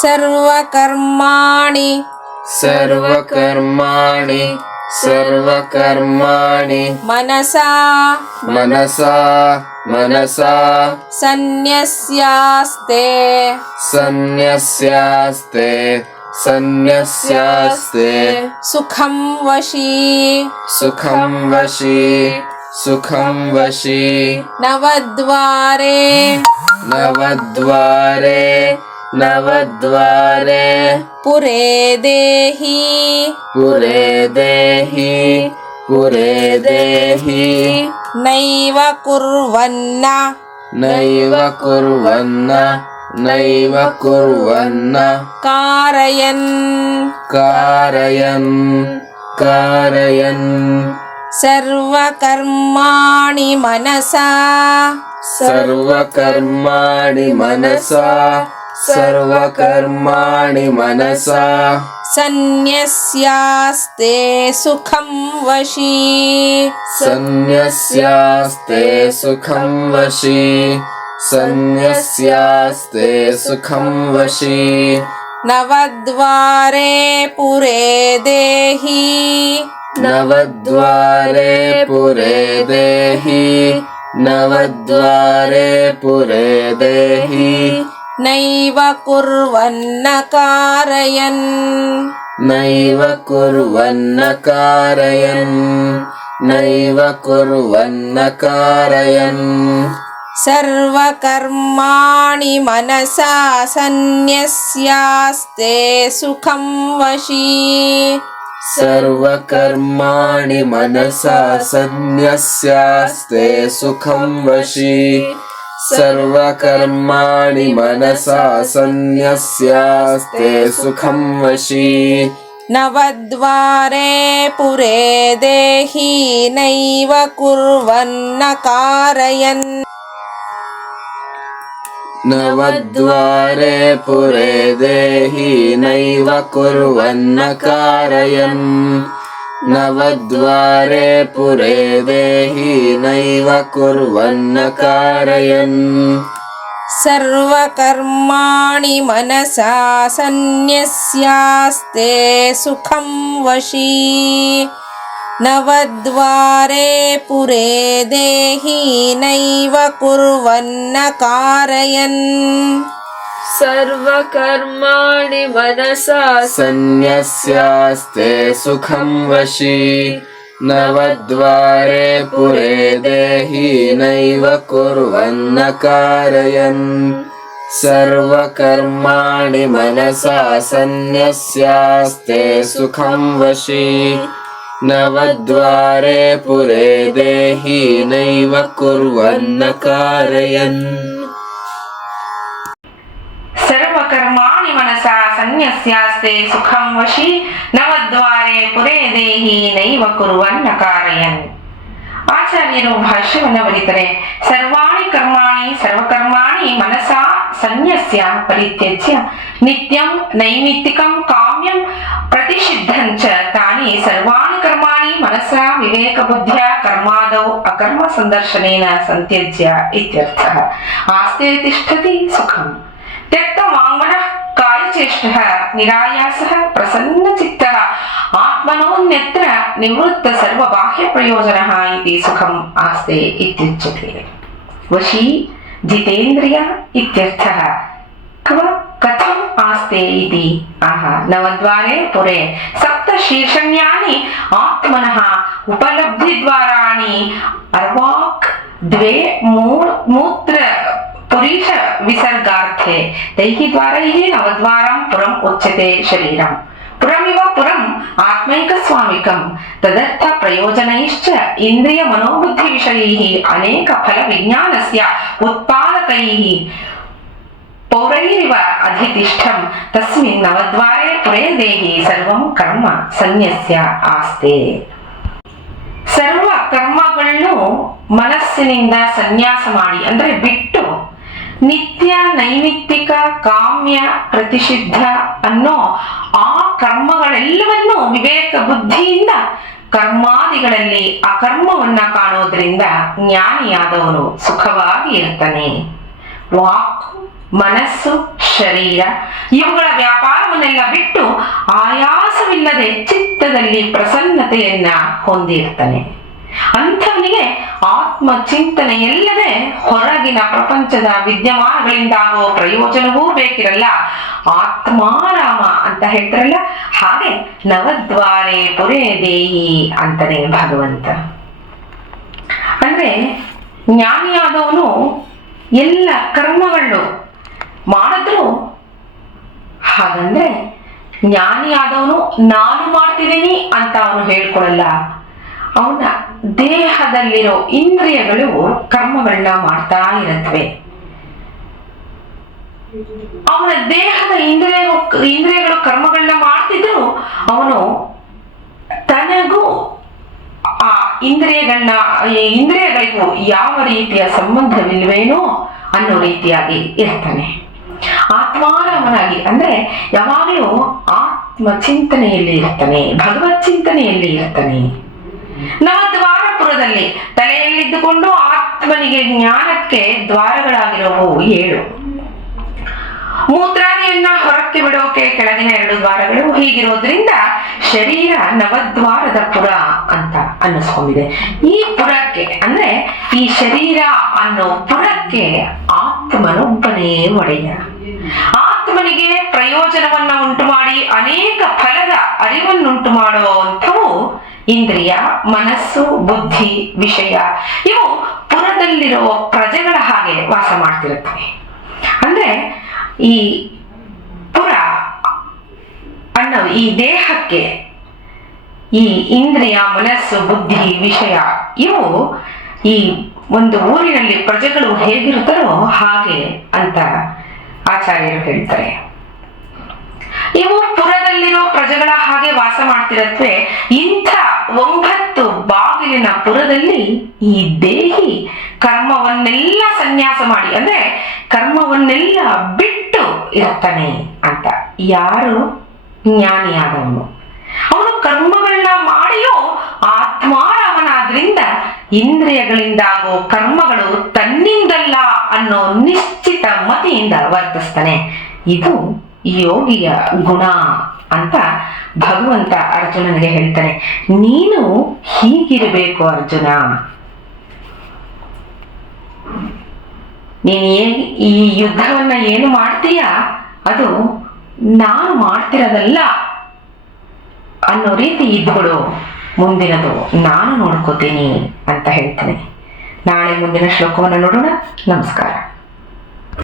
ಸರ್ವಕರ್ಮಾಣಿ ಸರ್ವಕರ್ಮಾಣಿ ಸರ್ವಕರ್ಮಾಣಿ ಮನಸಾ ಮನಸಾ ಮನಸಾ ಸನ್ಯಸ್ಯಾಸ್ತೆ ಸನ್ಯಸ್ಯಾಸ್ತೆ ಸನ್ಯಸ್ಯಾಸ್ತೆ ಸುಖಂ ವಶೀ ಸುಖಂ ವಶಿ ಸುಖಂ ವಶಿ ನವದ್ವಾರೆ ನವದ್ವಾರೆ ನವದ್ವಾರೆ ಪುರೇ ದೇಹಿ ಪುರೇ ದೇಹಿ ಪುರೇ ದೇಹಿ ನೈವ ಕುರ್ವನ್ನ ನೈವ ಕುರ್ವನ್ನ ನೈವ ಕುರ್ವನ್ನ ಕಾರಯನ್ ಕಾರಯನ್ ಕಾರಯನ್ ಸರ್ವಕರ್ಮಾಣಿ ಮನಸಾ ಸರ್ವಕರ್ಮಾಣಿ ಮನಸಾ ಸರ್ವಕರ್ಮಾಣಿ ಮನಸಾ ಸನ್ಯಸ್ಯಾಸ್ತೆ ಸುಖಂ ವಶೀ ಸನ್ಯಸ್ಯಾಸ್ತೆ ಸುಖಂ ವಶಿ ಸನ್ಯಸ್ಯಾಸ್ತೆ ಸುಖಂ ವಶಿ ನವದ್ವಾರೆ ಪುರೇ ದೇಹಿ ನವದ್ವಾರೆ ಪುರೇ ದೇಹಿ ನವದ್ವಾರೆ ಪುರೇ ದೇಹಿ ನೈವ ಕುರ್ವನ್ನ ಕಾರಯನ್ ನೈವ ಕುರ್ವನ್ನ ಕಾರಯನ್ ನೈವ ಕುರ್ವನ್ನ ಕಾರಯನ್ ಸರ್ವಕರ್ಮಾಣಿ ಮನಸಾ ಸನ್ಯಸ್ಯಾಸ್ತೆ ಸುಖಂ ವಶೀ ಸರ್ವಕರ್ಮಾಣಿ ಮನಸಾ ಸನ್ಯಸ್ಯಾಸ್ತೆ ಸುಖಂ ವಶಿ ಸರ್ವಕರ್ಮಾಣಿ ಮನಸಾ ಸನ್ಯಸ್ಯಾಸ್ತೆ ಸುಖಂ ವಶಿ ನವದ್ವಾರೆ ಪುರೇ ದೇಹಿ ನೈವ ಕುರ್ವನ್ನ ಕಾರಯನ್ ನವದ್ವಾರೆ ಪುರೇ ದೇಹಿ ನೈವ ಕುರ್ವನ್ನ ಕಾರಯನ್ ನವದ್ವಾರೆ ಪುರೇ ದೇಹಿ ನೈವ ಕುರ್ವನ್ನ ಕಾರಯನ್ ಸರ್ವಕರ್ಮಾಣಿ ಮನಸಾ ಸನ್ಯಸ್ಯಾಸ್ತೆ ಸುಖಂ ವಶೀ ನವದ್ವಾರೆ ಪುರೇ ದೇಹಿ ನೈವ ಕುರ್ವನ್ನ ಕಾರಯನ್ ಸರ್ವಕರ್ಮಾಣಿ ಮನಸಾ ಸನ್ಯಸ್ಯಾಸ್ತೆ ಸುಖಂ ವಶಿ ನವದ್ವಾರೆ ಪುರೇ ದೇಹಿ ನೈವ ಕುರ್ವನ್ನ ಕಾರಯನ್ ಸರ್ವಕರ್ಮಾಣಿ ಮನಸಾ ಸನ್ಯಸ್ಯಾಸ್ತೆ ಸುಖಂ ವಶಿ ನವದ್ವಾರೆ ಪುರೇ ದೇಹಿ ನೈವ ಕುರ್ವನ್ನ ಕಾರಯನ್ ಸರ್ವಕರ್ಮಾಣಿ ಮನಸಾ ಸನ್ಯಸ್ಯಾಸ್ತೆ ಸುಖಂ ವಶಿ ನವದ್ವಾರೆ ಪುರೇ ದೇಹಿ ನೈವ ಕುರ್ವನ್ನ ಕಾರಯನ್. ಆಚಾರ್ಯರು ಭಾಷ್ಯವನ್ನು ಬರೀತಾರೆ. ಸರ್ವಾಣಿ ಕರ್ಮಾಣಿ ಸರ್ವಕರ್ಮಾಣಿ ಮನಸಾ ಸನ್ಯಸ್ಯ ಪರಿತ್ಯಜ್ಯ ನಿತ್ಯಂ ನೈಮಿತ್ತಿಕಂ ಕಾಮ್ಯಂ ಪ್ರತಿಷಿದ್ಧಂಚ ತಾನಿ ಸರ್ವಾಣಿ ಕರ್ಮಾಣಿ ಮನಸಾ ವಿವೇಕ ಬುದ್ಧ್ಯ ಕರ್ಮಾದೌ ಅಕರ್ಮ ಸಂದರ್ಶನೇನ ಸಂತ್ಯಜ್ಯ ಇತ್ಯರ್ಥಃ. ಆಸ್ತೆ ತಿಷ್ಠತಿ ಸುಖಂ ತ್ಯಕ್ತ ವಾಂಗ್ಮನಃ ಕಾಯಚೇಷ್ಟಃ ನಿರಾಯಾಸಃ ಪ್ರಸನ್ನಚಿತ್ತಃ ಆತ್ಮನೋನ್ಯತ್ರ ನಿವೃತ್ತ ಸರ್ವ ಬಾಹ್ಯ ಪ್ರಯೋಜನಃ ಇತಿ ಸುಖಂ ಆಸ್ತೆ ಇತ್ಯುಚ್ಯತೆ. ವಶೀ ಜಿತೇಂದ್ರಿಯ ಇತ್ಯರ್ಥಃ. ಕ್ವ ಕಥಂ ಆಸ್ತೆ ಇತಿ ಆಹ. ನವದ್ವಾರೆ ಪುರೇ ಸಪ್ತ ಶೀರ್ಷಣ್ಯಾನಿ ಆತ್ಮನಃ ಉಪಲಬ್ಧಿದ್ವಾರಾಣಿ ಅರ್ವಾಕ್ द्वे मूत्र पुरीश विसर्गार्थे तैः द्वारैः नवद्वारं पुरम् उच्यते शरीरम्. पुरमिव पुरम् आत्मैकस्वामिकं तदर्थ प्रयोजनैश्च इन्द्रिय मनोबुद्धि विषयैः अनेक फल विज्ञानस्य उत्पादकैः पौरैरिव अधितिष्ठं तस्मिन् नवद्वारे पुरे देहि सर्वं कर्म सन्न्यस्य आस्ते. ಸರ್ವ ಕರ್ಮಗಳನ್ನು ಮನಸ್ಸಿನಿಂದ ಸನ್ಯಾಸ ಮಾಡಿ ಅಂದ್ರೆ ಬಿಟ್ಟು ನಿತ್ಯ ನೈಮಿತ್ತಿಕ ಕಾಮ್ಯ ಪ್ರತಿಷಿದ್ಧ ಅನ್ನೋ ಆ ಕರ್ಮಗಳೆಲ್ಲವನ್ನು ವಿವೇಕ ಬುದ್ಧಿಯಿಂದ ಕರ್ಮಾದಿಗಳಲ್ಲಿ ಅಕರ್ಮವನ್ನ ಕಾಣೋದ್ರಿಂದ ಜ್ಞಾನಿಯಾದವನು ಸುಖವಾಗಿ ಇರ್ತಾನೆ. ವಾಕ್ ಮನಸ್ಸು, ಶರೀರ ಇವುಗಳ ವ್ಯಾಪಾರವನ್ನೆಲ್ಲ ಬಿಟ್ಟು ಆಯಾಸವಿಲ್ಲದೆ ಚಿತ್ತದಲ್ಲಿ ಪ್ರಸನ್ನತೆಯನ್ನ ಹೊಂದಿರ್ತಾನೆ. ಅಂಥವನಿಗೆ ಆತ್ಮ ಚಿಂತನೆ ಇಲ್ಲದೆ ಹೊರಗಿನ ಪ್ರಪಂಚದ ವಿದ್ಯಮಾನಗಳಿಂದಾಗುವ ಪ್ರಯೋಜನವೂ ಬೇಕಿರಲ್ಲ. ಆತ್ಮಾರಾಮ ಅಂತ ಹೇಳ್ತಾರಲ್ಲ, ಹಾಗೆ ನವದ್ವಾರೆ ಪುರೇ ದೇಹಿ ಅಂತಾನೆ ಭಗವಂತ. ಅಂದ್ರೆ ಜ್ಞಾನಿಯಾದವನು ಎಲ್ಲ ಕರ್ಮಗಳು ಮಾಡಿದ್ರು, ಹಾಗಂದ್ರೆ ಜ್ಞಾನಿಯಾದವನು ನಾನು ಮಾಡ್ತಿದ್ದೀನಿ ಅಂತ ಅವನು ಹೇಳ್ಕೊಳಲ್ಲ. ಅವನ ದೇಹದಲ್ಲಿರೋ ಇಂದ್ರಿಯಗಳು ಕರ್ಮಗಳನ್ನ ಮಾಡ್ತಾ ಇರುತ್ತವೆ. ಅವನ ದೇಹದ ಇಂದ್ರಿಯಗಳು ಕರ್ಮಗಳನ್ನ ಮಾಡ್ತಿದ್ರು ಅವನು ತನಗೂ ಆ ಇಂದ್ರಿಯಗಳಿಗೂ ಯಾವ ರೀತಿಯ ಸಂಬಂಧವಿಲ್ವೇನೋ ಅನ್ನೋ ರೀತಿಯಾಗಿ ಇರ್ತಾನೆ. ಆತ್ಮಾರಾಮನಾಗಿ ಅಂದ್ರೆ ಯಾವಾಗಲೂ ಆತ್ಮ ಚಿಂತನೆಯಲ್ಲಿ ಇರ್ತಾನೆ, ಭಗವತ್ ಚಿಂತನೆಯಲ್ಲಿ ಇರ್ತಾನೆ. ನವದ್ವಾರಪುರದಲ್ಲಿ ತಲೆಯಲ್ಲಿದ್ದುಕೊಂಡು ಆತ್ಮನಿಗೆ ಜ್ಞಾನಕ್ಕೆ ದ್ವಾರಗಳಾಗಿರೋವು 7. ಮೂತ್ರಾದಿಯನ್ನ ಹೊರಕ್ಕೆ ಬಿಡೋಕೆ ಕೆಳಗಿನ 2 ದ್ವಾರಗಳು. ಹೀಗಿರೋದ್ರಿಂದ ಶರೀರ ನವದ್ವಾರದ ಪುರ ಅಂತ ಅನ್ನಿಸ್ಕೊಂಡಿದೆ. ಈ ಪುರಕ್ಕೆ ಅಂದ್ರೆ ಈ ಶರೀರ ಅನ್ನೋ ಪುರಕ್ಕೆ ಆತ್ಮನೊಬ್ಬನೇ ಒಡೆಯ. ಆತ್ಮನಿಗೆ ಪ್ರಯೋಜನವನ್ನ ಉಂಟು ಮಾಡಿ ಅನೇಕ ಫಲದ ಅರಿವನ್ನುಂಟು ಮಾಡುವಂಥವು ಇಂದ್ರಿಯ, ಮನಸ್ಸು, ಬುದ್ಧಿ, ವಿಷಯ. ಇವು ಪುರದಲ್ಲಿರುವ ಪ್ರಜೆಗಳ ಹಾಗೆ ವಾಸ ಮಾಡ್ತಿರುತ್ತವೆ. ಅಂದ್ರೆ ಈ ಪುರ ಅನ್ನೋ ಈ ದೇಹಕ್ಕೆ ಈ ಇಂದ್ರಿಯ, ಮನಸ್ಸು, ಬುದ್ಧಿ, ವಿಷಯ ಇವು ಈ ಒಂದು ಊರಿನಲ್ಲಿ ಪ್ರಜೆಗಳು ಹೇಗಿರುತ್ತಾರೋ ಹಾಗೆ ಅಂತ ಆಚಾರ್ಯರು ಹೇಳ್ತಾರೆ. ಇವು ಪುರದಲ್ಲಿರೋ ಪ್ರಜೆಗಳ ಹಾಗೆ ವಾಸ ಮಾಡ್ತಿರತ್ವೆ. ಇಂಥ 9 ಬಾಗಿಲಿನ ಪುರದಲ್ಲಿ ಈ ದೇಹಿ ಕರ್ಮವನ್ನೆಲ್ಲ ಸನ್ಯಾಸ ಮಾಡಿ ಅಂದ್ರೆ ಕರ್ಮವನ್ನೆಲ್ಲ ಬಿಟ್ಟು ಇರ್ತಾನೆ ಅಂತ. ಯಾರು? ಜ್ಞಾನಿಯಾದವನು. ಅವನು ಕರ್ಮಗಳನ್ನ ಮಾಡಿಯೂ ಆತ್ಮಾರಾಮನಾದ್ರಿಂದ ಇಂದ್ರಿಯಗಳಿಂದಾಗೋ ಕರ್ಮಗಳು ತನ್ನಿಂದಲ್ಲ ಅನ್ನೋ ನಿಶ್ಚಿತ ಮತಿಯಿಂದ ವರ್ತಿಸ್ತಾನೆ. ಇದು ಯೋಗಿಯ ಗುಣ ಅಂತ ಭಗವಂತ ಅರ್ಜುನನಿಗೆ ಹೇಳ್ತಾನೆ. ನೀನು ಹೀಗಿರಬೇಕು ಅರ್ಜುನ. ನೀನು ಈ ಯುದ್ಧವನ್ನ ಏನು ಮಾಡ್ತೀಯ ಅದು ನಾನು ಮಾಡ್ತಿರೋದಲ್ಲ ಅನ್ನೋ ರೀತಿ ಇದ್ದುಗಳು, ಮುಂದಿನದು ನಾನು ನೋಡ್ಕೋತೀನಿ ಅಂತ ಹೇಳ್ತಾನೆ. ನಾಳೆ ಮುಂದಿನ ಶ್ಲೋಕವನ್ನು ನೋಡೋಣ. ನಮಸ್ಕಾರ.